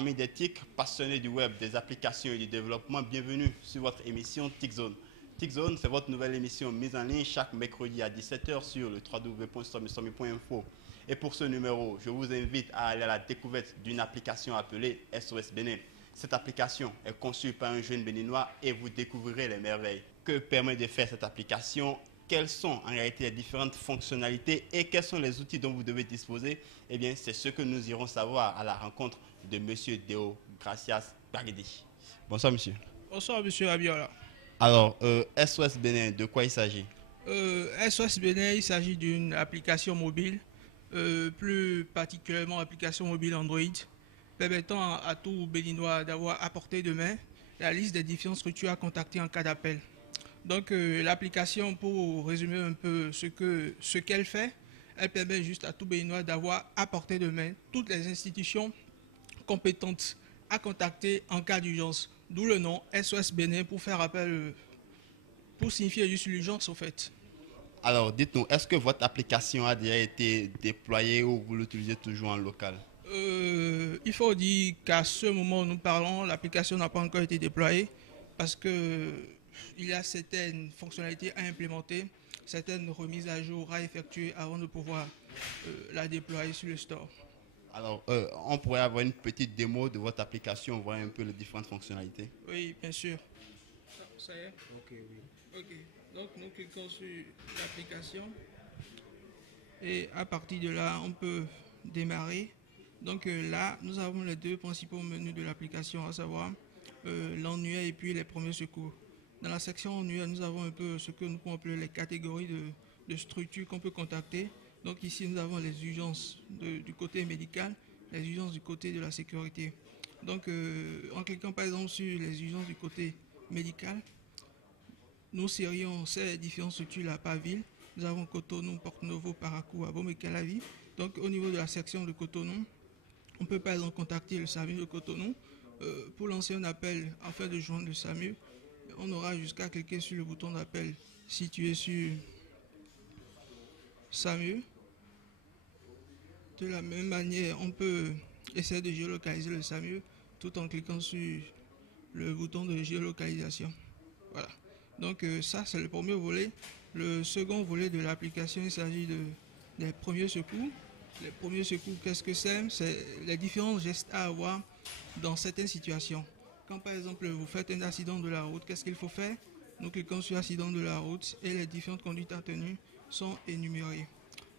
Amis des TIC, passionnés du web, des applications et du développement, bienvenue sur votre émission TICZone. TICZone, c'est votre nouvelle émission mise en ligne chaque mercredi à 17h sur le www.somisomi.info. Et pour ce numéro, je vous invite à aller à la découverte d'une application appelée SOS Bénin. Cette application est conçue par un jeune béninois et vous découvrirez les merveilles. Que permet de faire cette application? Quelles sont en réalité les différentes fonctionnalités et quels sont les outils dont vous devez disposer? Eh bien, c'est ce que nous irons savoir à la rencontre de M. Deo Gracias Bagedi. Bonsoir, monsieur. Bonsoir, monsieur Abiola. Alors, SOS Bénin, de quoi il s'agit? SOS Bénin, il s'agit d'une application mobile, plus particulièrement application mobile Android, permettant à tout béninois d'avoir à portée de main la liste des différentes structures à contacter en cas d'appel. Donc l'application, pour résumer un peu ce qu'elle fait, elle permet juste à tout béninois d'avoir à portée de main toutes les institutions compétentes à contacter en cas d'urgence. D'où le nom SOS Bénin pour faire appel, pour signifier juste l'urgence au fait. Alors, dites-nous, est-ce que votre application a déjà été déployée ou vous l'utilisez toujours en local? Il faut dire qu'à ce moment où nous parlons, l'application n'a pas encore été déployée parce que il y a certaines fonctionnalités à implémenter, certaines remises à jour à effectuer avant de pouvoir la déployer sur le store. Alors, on pourrait avoir une petite démo de votre application, voir un peu les différentes fonctionnalités. Oui, bien sûr. Ça y est? Ok, oui. Ok. Donc, nous cliquons sur l'application et à partir de là, on peut démarrer. Donc là, nous avons les deux principaux menus de l'application, à savoir l'annuaire et puis les premiers secours. Dans la section annuaire, nous avons un peu ce que nous pouvons appeler les catégories de structures qu'on peut contacter. Donc ici, nous avons les urgences du côté médical, les urgences du côté de la sécurité. Donc en cliquant par exemple sur les urgences du côté médical, nous serions ces différentes structures-là par ville. Nous avons Cotonou, Porto-Novo, Parakou, Abom et Calavi. Donc au niveau de la section de Cotonou, on peut par exemple contacter le SAMU de Cotonou pour lancer un appel afin de joindre le SAMU. On aura jusqu'à cliquer sur le bouton d'appel situé sur SAMU. De la même manière, on peut essayer de géolocaliser le SAMU tout en cliquant sur le bouton de géolocalisation. Voilà. Donc ça, c'est le premier volet. Le second volet de l'application, il s'agit des premiers secours. Les premiers secours, qu'est-ce que c'est? C'est les différents gestes à avoir dans certaines situations. Quand par exemple vous faites un accident de la route, qu'est-ce qu'il faut faire? Nous cliquons sur accident de la route et les différentes conduites à tenir sont énumérées.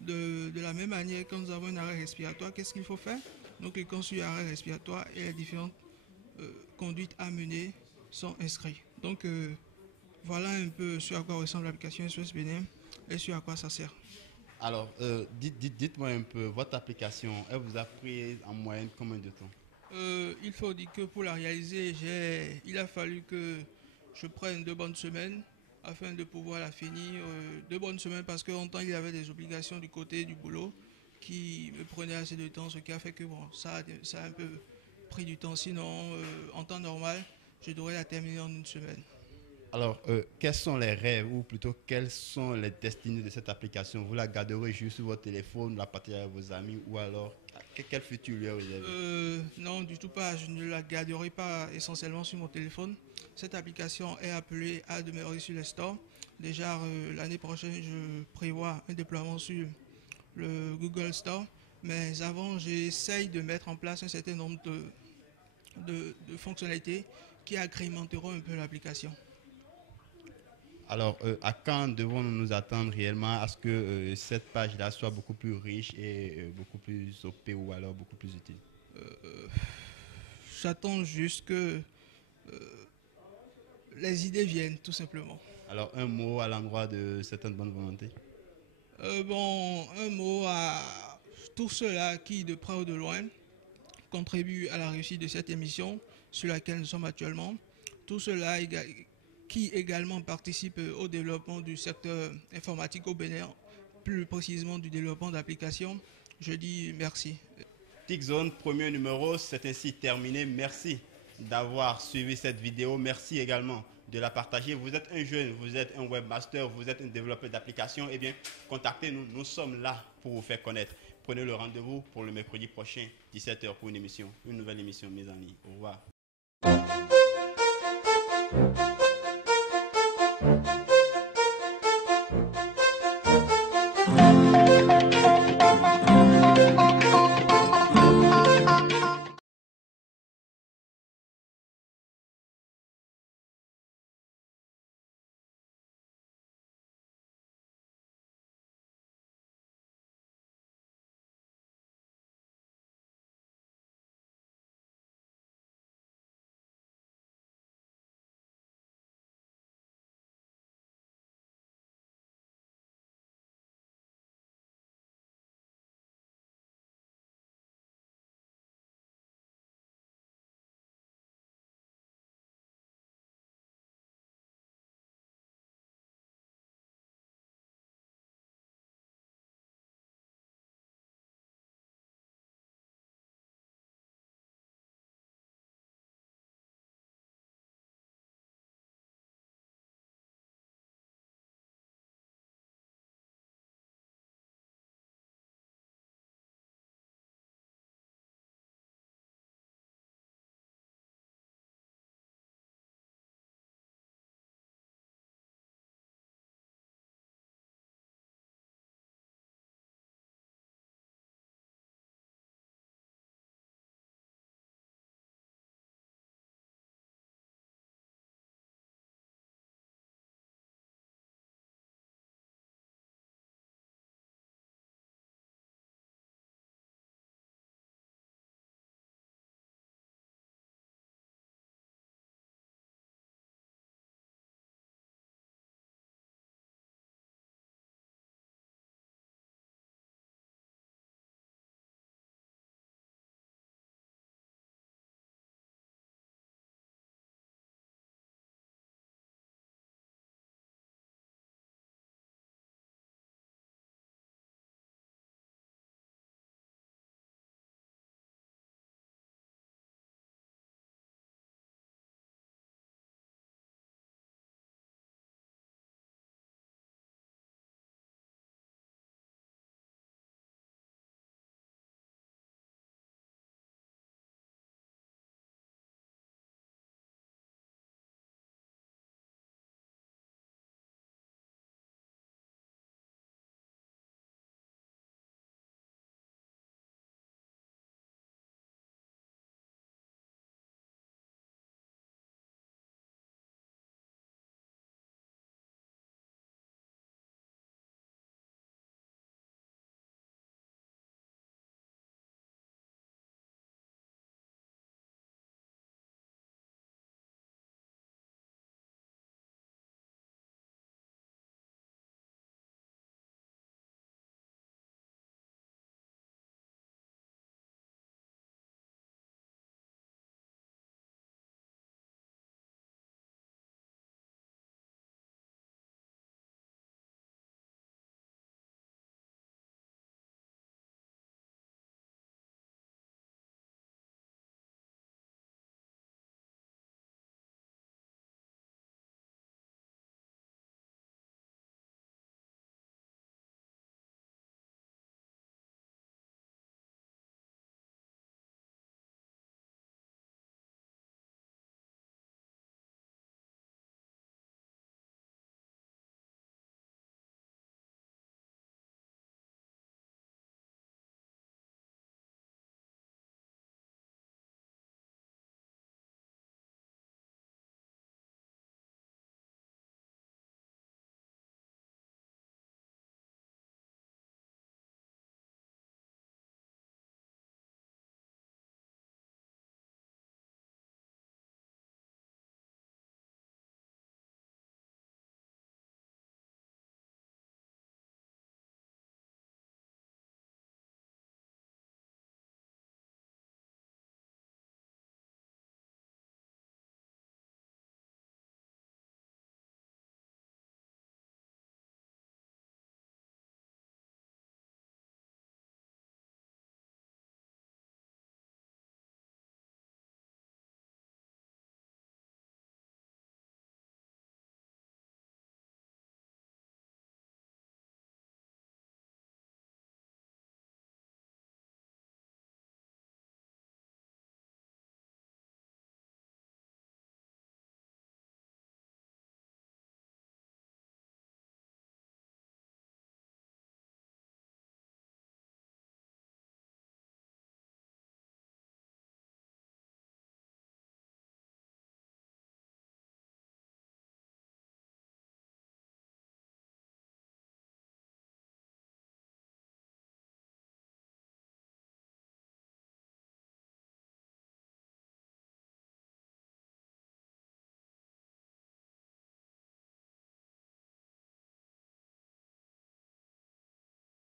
De la même manière, quand nous avons un arrêt respiratoire, qu'est-ce qu'il faut faire? Nous cliquons sur arrêt respiratoire et les différentes conduites à mener sont inscrites. Donc voilà un peu sur à quoi ressemble l'application SOS Bénin et sur à quoi ça sert. Alors, dites-moi un peu, votre application, elle vous a pris en moyenne combien de temps? Il faut dire que pour la réaliser, il a fallu que je prenne 2 bonnes semaines afin de pouvoir la finir. 2 bonnes semaines parce qu'en temps il y avait des obligations du côté du boulot qui me prenaient assez de temps, ce qui a fait que bon, ça a un peu pris du temps. Sinon, en temps normal, je devrais la terminer en 1 semaine. Alors, quels sont les rêves ou plutôt quelles sont les destinées de cette application? Vous la garderez juste sur votre téléphone, la partagez avec vos amis ou alors quel futur lui est réservé? Non, du tout pas. Je ne la garderai pas essentiellement sur mon téléphone. Cette application est appelée à demeurer sur les stores. Déjà, l'année prochaine, je prévois un déploiement sur le Google Store. Mais avant, j'essaye de mettre en place un certain nombre de fonctionnalités qui agrémenteront un peu l'application. Alors, à quand devons-nous nous attendre réellement à ce que cette page-là soit beaucoup plus riche et beaucoup plus OP ou alors beaucoup plus utile? J'attends juste que les idées viennent, tout simplement. Alors, un mot à l'endroit de certaines bonnes volontés? Bon, un mot à tous ceux-là qui, de près ou de loin, contribuent à la réussite de cette émission sur laquelle nous sommes actuellement. Tous ceux-là qui également participent au développement du secteur informatique au Bénin, plus précisément du développement d'applications. Je dis merci. TICZone, premier numéro, c'est ainsi terminé. Merci d'avoir suivi cette vidéo. Merci également de la partager. Vous êtes un jeune, vous êtes un webmaster, vous êtes un développeur d'applications. Eh bien, contactez-nous. Nous sommes là pour vous faire connaître. Prenez le rendez-vous pour le mercredi prochain, 17h, pour une nouvelle émission mise en ligne. Au revoir.